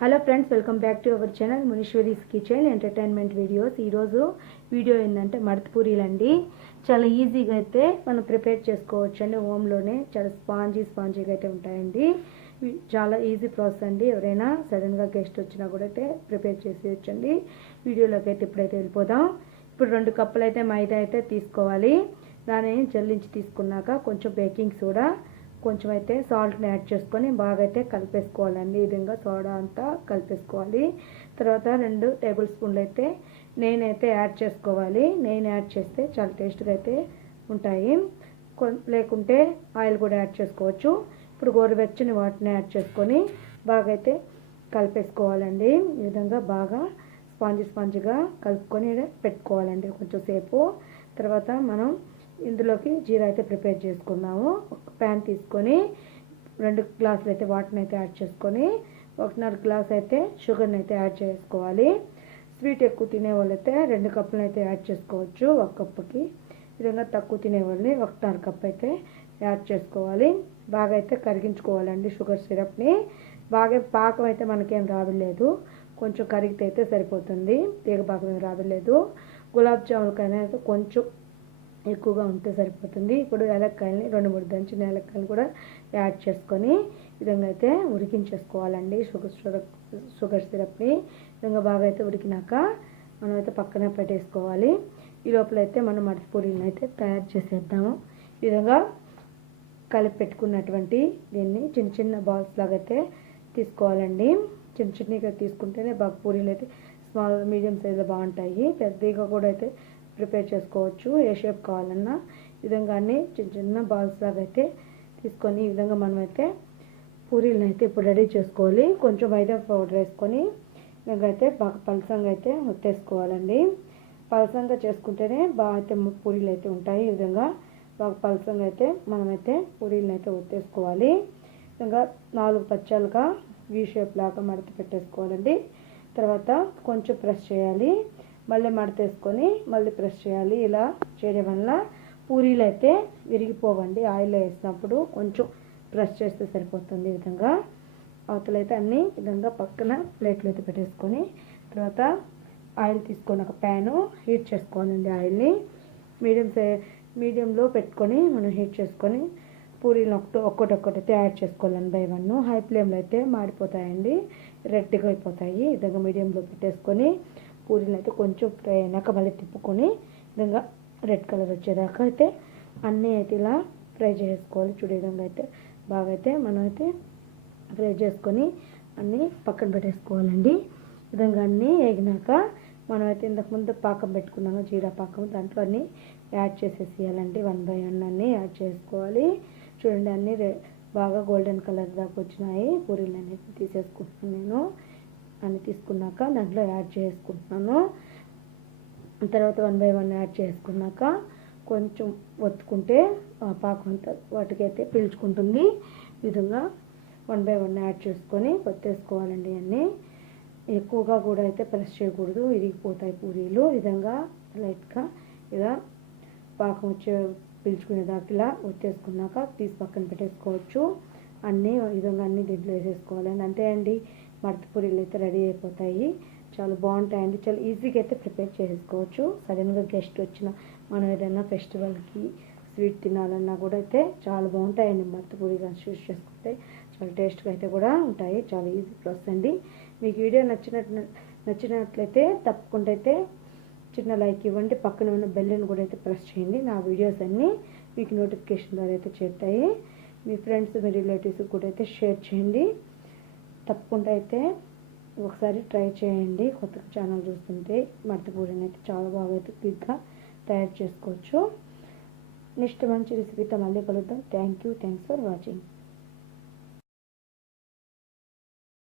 Hello friends welcome back to our channel Muneeswari's kitchen entertainment videos ఈరోజు video ఏంటంటే మడతపూరీలు చాలా ఈజీగా అయితే మనం ప్రిపేర్ చేసుకోవచ్చు అండి హోమ్లోనే చాలా స్పాంజీ స్పాంజీగా అయితే ఉంటాయండి. చాలా ఈజీ ప్రాసెస్ అండి. ఎవరైనా సడన్గా గెస్ట్ వచ్చినా కూడా అయితే ప్రిపేర్ చేసేయచ్చండి. వీడియోలోకి అయితే ఇప్పుడైతే వెళ్ళిపోదాం. ఇప్పుడు రెండు కప్పులు అయితే మైదా అయితే తీసుకోవాలి. దానిని జల్లించి తీసుకున్నాక కొంచెం బేకింగ్ సోడా కొంచెం అయితే సాల్ట్ని యాడ్ చేసుకొని బాగా అయితే కలిపేసుకోవాలండి. ఈ విధంగా సోడా అంతా కలిపేసుకోవాలి. తర్వాత రెండు టేబుల్ స్పూన్లు అయితే నేనైతే యాడ్ చేసుకోవాలి. నేను యాడ్ చేస్తే చాలా టేస్ట్గా అయితే ఉంటాయి. లేకుంటే ఆయిల్ కూడా యాడ్ చేసుకోవచ్చు. ఇప్పుడు గోరువెచ్చని వాటిని యాడ్ చేసుకొని బాగా అయితే కలిపేసుకోవాలండి. ఈ విధంగా బాగా స్పాంజి స్పాంజిగా కలుపుకొని పెట్టుకోవాలండి కొంచెం సేపు. తర్వాత మనం ఇందులోకి జీరా అయితే ప్రిపేర్ చేసుకున్నాము. ఒక ప్యాన్ తీసుకొని రెండు గ్లాసులు అయితే వాటర్ని అయితే యాడ్ చేసుకొని ఒకటిన్నర గ్లాస్ అయితే షుగర్ని అయితే యాడ్ చేసుకోవాలి. స్వీట్ ఎక్కువ తినే వాళ్ళైతే రెండు కప్పులు అయితే యాడ్ చేసుకోవచ్చు ఒక కప్పుకి. విధంగా తక్కువ తినే వాళ్ళని ఒకటిన్నర కప్ అయితే యాడ్ చేసుకోవాలి. బాగా అయితే కరిగించుకోవాలండి షుగర్ సిరప్ని. బాగా పాకం అయితే మనకేం రావట్లేదు. కొంచెం కరిగితే అయితే సరిపోతుంది. తీగ పాకం ఏం రావట్లేదు. గులాబ్ జాములకైనా కొంచెం ఎక్కువగా ఉంటే సరిపోతుంది. ఇప్పుడు ఏలక్కాయలని రెండు మూడు దంచిన ఏలక్కాయలు కూడా యాడ్ చేసుకొని విధంగా అయితే ఉడికించేసుకోవాలండి. షుగర్ షుగర్ షుగర్ సిరప్ని విధంగా బాగా అయితే ఉడికినాక మనం అయితే పక్కన పెట్టేసుకోవాలి. ఈ లోపల అయితే మనం మడతపూరీలను అయితే తయారు చేసేద్దాము. ఈ విధంగా కలిపి పెట్టుకున్నటువంటి దీన్ని చిన్న చిన్న బాల్స్ లాగా అయితే తీసుకోవాలండి. చిన్న చిన్నగా తీసుకుంటేనే బాగా పూరీలు అయితే స్మాల్ మీడియం సైజులో బాగుంటాయి. పెద్దగా కూడా అయితే ప్రిపేర్ చేసుకోవచ్చు. ఏ షేప్ కావాలన్నా విధంగానే చిన్న చిన్న బాల్స్ లాగా అయితే తీసుకొని ఈ విధంగా మనమైతే పూరీలను అయితే ఇప్పుడు రెడీ చేసుకోవాలి. కొంచెం మైదా పౌడర్ వేసుకొని విధంగా అయితే బాగా పలసంగా అయితే ఒత్తేసుకోవాలండి. పలసంగా చేసుకుంటేనే బాగా అయితే పూరీలు అయితే ఉంటాయి. ఈ విధంగా బాగా పలసంగా అయితే మనమైతే పూరీలను అయితే ఒత్తేసుకోవాలి. విధంగా నాలుగు పచ్చాలుగా వీ షేప్ లాగా మడత పెట్టేసుకోవాలండి. తర్వాత కొంచెం ప్రెస్ చేయాలి. మళ్ళీ మడతేసుకొని మళ్ళీ ప్రెస్ చేయాలి. ఇలా చేయడం వల్ల పూరీలు అయితే విరిగిపోవండి. ఆయిల్ వేసినప్పుడు కొంచెం ప్రెస్ చేస్తే సరిపోతుంది ఈ విధంగా. అవతలైతే అన్నీ విధంగా పక్కన ప్లేట్లు అయితే పెట్టేసుకొని తర్వాత ఆయిల్ తీసుకొని ఒక ప్యాను హీట్ చేసుకోవాలండి ఆయిల్ని. మీడియం సై మీడియంలో పెట్టుకొని మనం హీట్ చేసుకొని పూరీలు ఒకటి ఒక్కటి ఒక్కటి అయితే యాడ్ చేసుకోవాలండి బై వన్. హై ఫ్లేమ్లో అయితే మాడిపోతాయండి. రెడ్గా అయిపోతాయి. విధంగా మీడియంలో పెట్టేసుకొని పూరీలు అయితే కొంచెం వెనక మళ్ళీ తిప్పుకొని విధంగా రెడ్ కలర్ వచ్చేదాకా అయితే అన్నీ అయితే ఇలా ఫ్రై చేసుకోవాలి. చూడే విధంగా అయితే బాగా అయితే మనం అయితే ఫ్రై చేసుకొని అన్నీ పక్కన పెట్టేసుకోవాలండి. విధంగా అన్నీ వేగినాక మనం అయితే ఇంతకుముందు పాకం పెట్టుకున్నాము జీరా పాకం. దాంట్లో అన్నీ యాడ్ చేసేసేయాలండి. వన్ బై వన్ అన్నీ యాడ్ చేసుకోవాలి. చూడండి అన్నీ రె- బాగా గోల్డెన్ కలర్ దాకా వచ్చినాయి. పూరీలు అనేది తీసేసుకుంటున్నాను నేను. అని తీసుకున్నాక దాంట్లో యాడ్ చేసుకుంటున్నాను. తర్వాత వన్ బై వన్ యాడ్ చేసుకున్నాక కొంచెం ఒత్తుకుంటే పాకం అంతా వాటికైతే పీల్చుకుంటుంది. విధంగా వన్ బై వన్ యాడ్ చేసుకొని ఒత్తేసుకోవాలండి అన్నీ. ఎక్కువగా కూడా అయితే ప్రెస్ చేయకూడదు విరిగిపోతాయి పూరీలు. విధంగా లైట్గా ఇలా పాకం వచ్చే పీల్చుకునేదాకా ఇలా ఒత్తేసుకున్నాక తీసి పక్కన పెట్టేసుకోవచ్చు. అన్నీ విధంగా అన్నీ దీంట్లో వేసేసుకోవాలండి. అంతే అండి. మడత పూరీలు అయితే రెడీ అయిపోతాయి. చాలా బాగుంటాయండి. చాలా ఈజీగా అయితే ప్రిపేర్ చేసుకోవచ్చు. సడన్గా గెస్ట్ వచ్చిన మనం ఏదైనా ఫెస్టివల్కి స్వీట్ తినాలన్నా కూడా అయితే చాలా బాగుంటాయండి. మడత పూరి కానీ చూస్ చేసుకుంటే చాలా టేస్ట్గా అయితే కూడా ఉంటాయి. చాలా ఈజీ ప్రాసెస్ అండి. మీకు వీడియో నచ్చినట్లు నచ్చినట్లయితే తప్పకుండా అయితే చిన్న లైక్ ఇవ్వండి. పక్కన ఉన్న బెల్ని కూడా అయితే ప్రెస్ చేయండి. నా వీడియోస్ అన్నీ మీకు నోటిఫికేషన్ ద్వారా అయితే చేరుతాయి. మీ ఫ్రెండ్స్ మీ రిలేటివ్స్ కూడా అయితే షేర్ చేయండి. తప్పకుండా అయితే ఒకసారి ట్రై చేయండి. కొత్త ఛానల్ చూస్తుంటే మడతపూరిని అయితే చాలా బాగా క్విక్గా తయారు చేసుకోవచ్చు. నెక్స్ట్ మంచి రెసిపీతో మళ్ళీ కలుద్దాం. Thank you thanks for watching